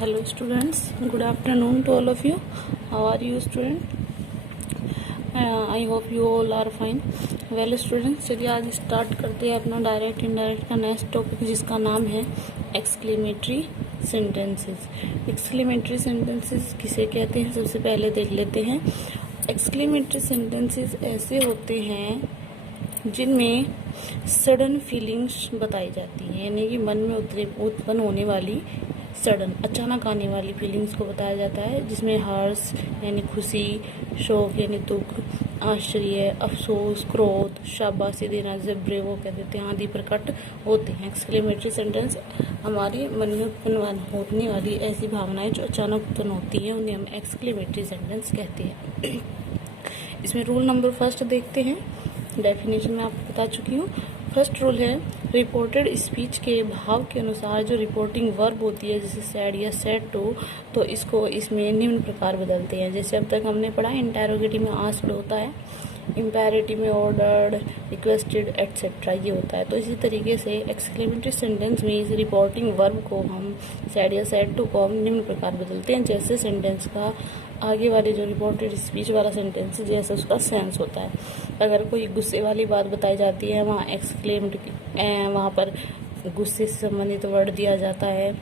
Hello students, good afternoon to all of you. How are you student? I hope you all are fine. Well students, चलिए आज start करते हैं अपना direct indirect का next topic जिसका नाम है एक्सक्लेमेटरी सेंटेंसेस। एक्सक्लेमेटरी सेंटेंसेस किसे कहते हैं सबसे पहले देख लेते हैं। एक्सक्लेमेटरी सेंटेंसेस ऐसे होते हैं जिनमें सडन फीलिंग्स बताई जाती हैं, यानी कि मन में उत्पन्न होने वाली सडन अचानक आने वाली फीलिंग्स को बताया जाता है, जिसमें हर्ष यानी खुशी, शोक यानी दुख, आश्चर्य, अफसोस, क्रोध, शाबाशी देना जैसे ब्रेवो कह देते हैं आदि प्रकट होते हैं। एक्सक्लेमेटरी सेंटेंस हमारे मन में उत्पन्न होने वाली ऐसी भावनाएं जो अचानक उत्पन्न होती हैं उन्हें हम एक्सक्लेमेटरी सेंटेंस कहते हैं। इसमें रूल नंबर फर्स्ट देखते हैं। डेफिनेशन में आपको बता चुकी हूँ। फर्स्ट रूल है रिपोर्टेड स्पीच के भाव के अनुसार जो रिपोर्टिंग वर्ब होती है जैसे सैड या सैड टू, तो इसको इसमें निम्न प्रकार बदलते हैं। जैसे अब तक हमने पढ़ा इंटेरोगेटिव में आस्क्ड होता है, इम्पेरेटिव में ऑर्डर्ड, रिक्वेस्टेड एटसेट्रा ये होता है। तो इसी तरीके से एक्सक्लेमेटरी सेंटेंस में इस रिपोर्टिंग वर्ब को हम सैड या सैड टू को हम निम्न प्रकार बदलते हैं जैसे सेंटेंस का आगे वाले जो रिपोर्टेड स्पीच वाला सेंटेंस है जैसे उसका सेंस होता है। अगर कोई गुस्से वाली बात बताई जाती है वहाँ एक्सक्लेम्ड वहाँ पर गुस्से से संबंधित वर्ड दिया जाता है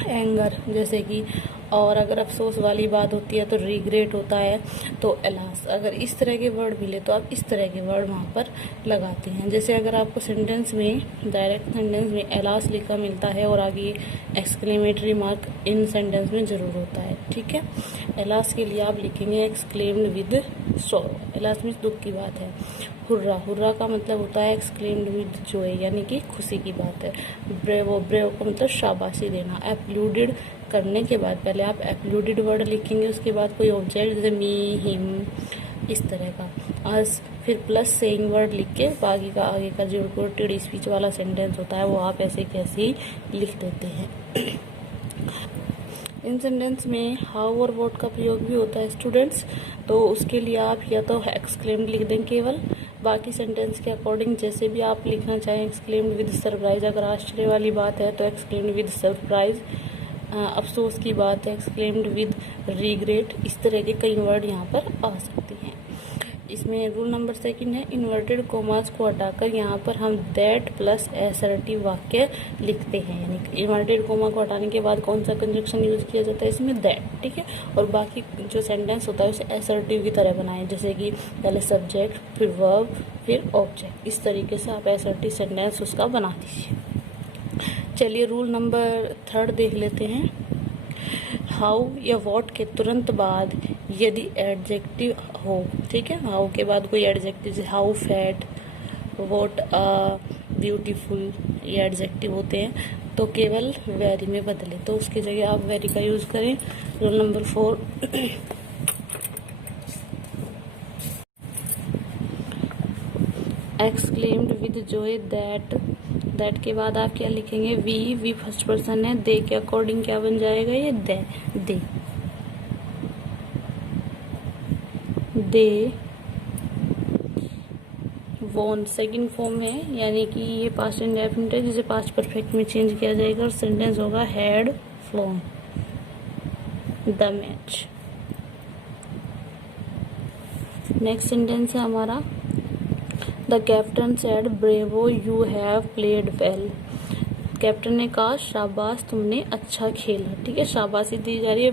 एंगर जैसे कि, और अगर अफसोस वाली बात होती है तो रिग्रेट होता है, तो एलास। अगर इस तरह के वर्ड मिले तो आप इस तरह के वर्ड वहाँ पर लगाते हैं। जैसे अगर आपको सेंटेंस में डायरेक्ट सेंटेंस में एलास लिखा मिलता है और आगे एक्सक्लेमेटरी मार्क इन सेंटेंस में ज़रूर होता है, ठीक है। एलास के लिए आप लिखेंगे exclaimed with sorrow. Alas means दुख की बात है। हुर्रा, हुर्रा का मतलब होता है एक्सक्लेम्ड विद जॉय यानी कि खुशी की बात है। ब्रेवो, ब्रेवो का मतलब शाबाशी देना। एप्लूडेड करने के बाद पहले आप एप्लूडेड वर्ड लिखेंगे, उसके बाद कोई ऑब्जेक्ट जैसे मी, हिम, इस तरह का। आज फिर प्लस सेइंग वर्ड लिख के बाकी का आगे का जो रिपोर्टेड स्पीच वाला सेंटेंस होता है वो आप ऐसे कैसे ही लिख देते हैं। इन सेंटेंस में हाउ और व्हाट का प्रयोग भी होता है स्टूडेंट्स, तो उसके लिए आप या तो एक्सक्लेम्ड लिख दें केवल, बाकी सेंटेंस के अकॉर्डिंग जैसे भी आप लिखना चाहें। एक्सक्लेम्ड विद सरप्राइज, अगर आश्चर्य वाली बात है तो एक्सक्लेम्ड विद सरप्राइज। अफसोस की बात है एक्सक्लेम्ड विद रिग्रेट। इस तरह के कई वर्ड यहाँ पर आ सकते हैं। इसमें रूल नंबर सेकंड है इन्वर्टेड कोमास को हटाकर यहाँ पर हम दैट प्लस असर्टिव वाक्य लिखते हैं, यानी इन्वर्टेड कोमा को हटाने के बाद कौन सा कंजक्शन यूज किया जाता है इसमें दैट, ठीक है। और बाकी जो सेंटेंस होता है उसे असर्टिव की तरह बनाएं, जैसे कि पहले सब्जेक्ट फिर वर्ब फिर ऑब्जेक्ट। इस तरीके से आप असर्टिव सेंटेंस उसका बना दीजिए। चलिए रूल नंबर थर्ड देख लेते हैं। हाउ या वॉट के तुरंत बाद यदि एडजेक्टिव हो, ठीक है, हाउ के बाद कोई एडजेक्टिव जैसे हाउ फैट, वॉट ब्यूटीफुल, ये एडजेक्टिव होते हैं तो केवल वेरी में बदले, तो उसकी जगह आप वेरी का यूज करें। Rule number 4 exclaimed with Joy that. That के बाद आप क्या लिखेंगे वी फर्स्ट पर्सन है, दे के अकॉर्डिंग क्या बन जाएगा ये दे वॉन सेकंड फॉर्म है, यानी कि ये पास्ट इंडेफिनिट है जिसे पास्ट परफेक्ट में चेंज किया जाएगा और सेंटेंस होगा had flown the match. Next sentence है हमारा the captain said bravo you have played well. Captain ने कहा शाबाश तुमने अच्छा खेला, ठीक है, शाबाशी दी जा रही है।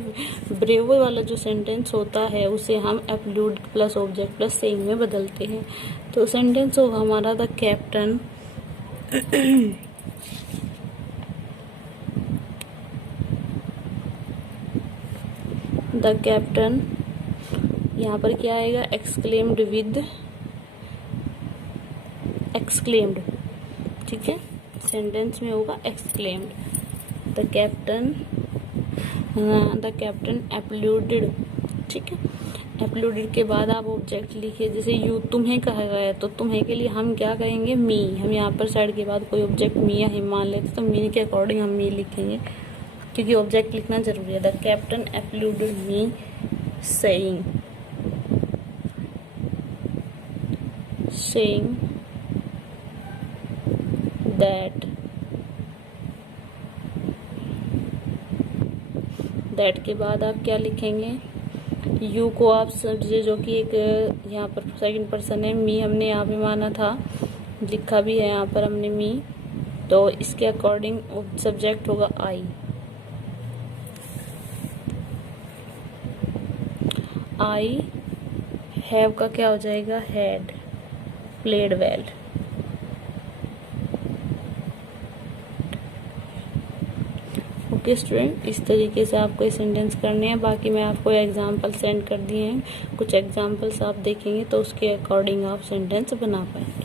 ब्रेवो वाला जो सेंटेंस होता है उसे हम एप्लूड प्लस ऑब्जेक्ट प्लस सेइंग में बदलते हैं। तो सेंटेंस होगा हमारा द कैप्टन द कैप्टन यहाँ पर क्या आएगा एक्सक्लेम्ड विद एक्सक्लेम्ड, ठीक है, सेंटेंस में होगा एक्सक्लेम्ड। द कैप्टन एप्लूडेड, ठीक है। एप्लूडेड के बाद आप ऑब्जेक्ट लिखिए, जैसे यू तुम्हें कहा गया है तो तुम्हें के लिए हम क्या कहेंगे मी। हम यहाँ पर साइड के बाद कोई ऑब्जेक्ट मी या हिम मान लेते तो मी के अकॉर्डिंग हम मी लिखेंगे क्योंकि ऑब्जेक्ट लिखना जरूरी है। The captain applauded me saying that that के बाद आप क्या लिखेंगे, यू को आप समझिए जो कि एक यहाँ पर सेकंड पर्सन है, मी हमने यहाँ पे माना था, लिखा भी है यहाँ पर हमने मी, तो इसके अकॉर्डिंग सब्जेक्ट होगा आई हैव का क्या हो जाएगा, had, played well. Okay student, इस तरीके से आपको ये सेंटेंस करने हैं। बाकी मैं आपको एग्जाम्पल सेंड कर दिए हैं, कुछ एग्जाम्पल्स आप देखेंगे तो उसके अकॉर्डिंग आप सेंटेंस बना पाए।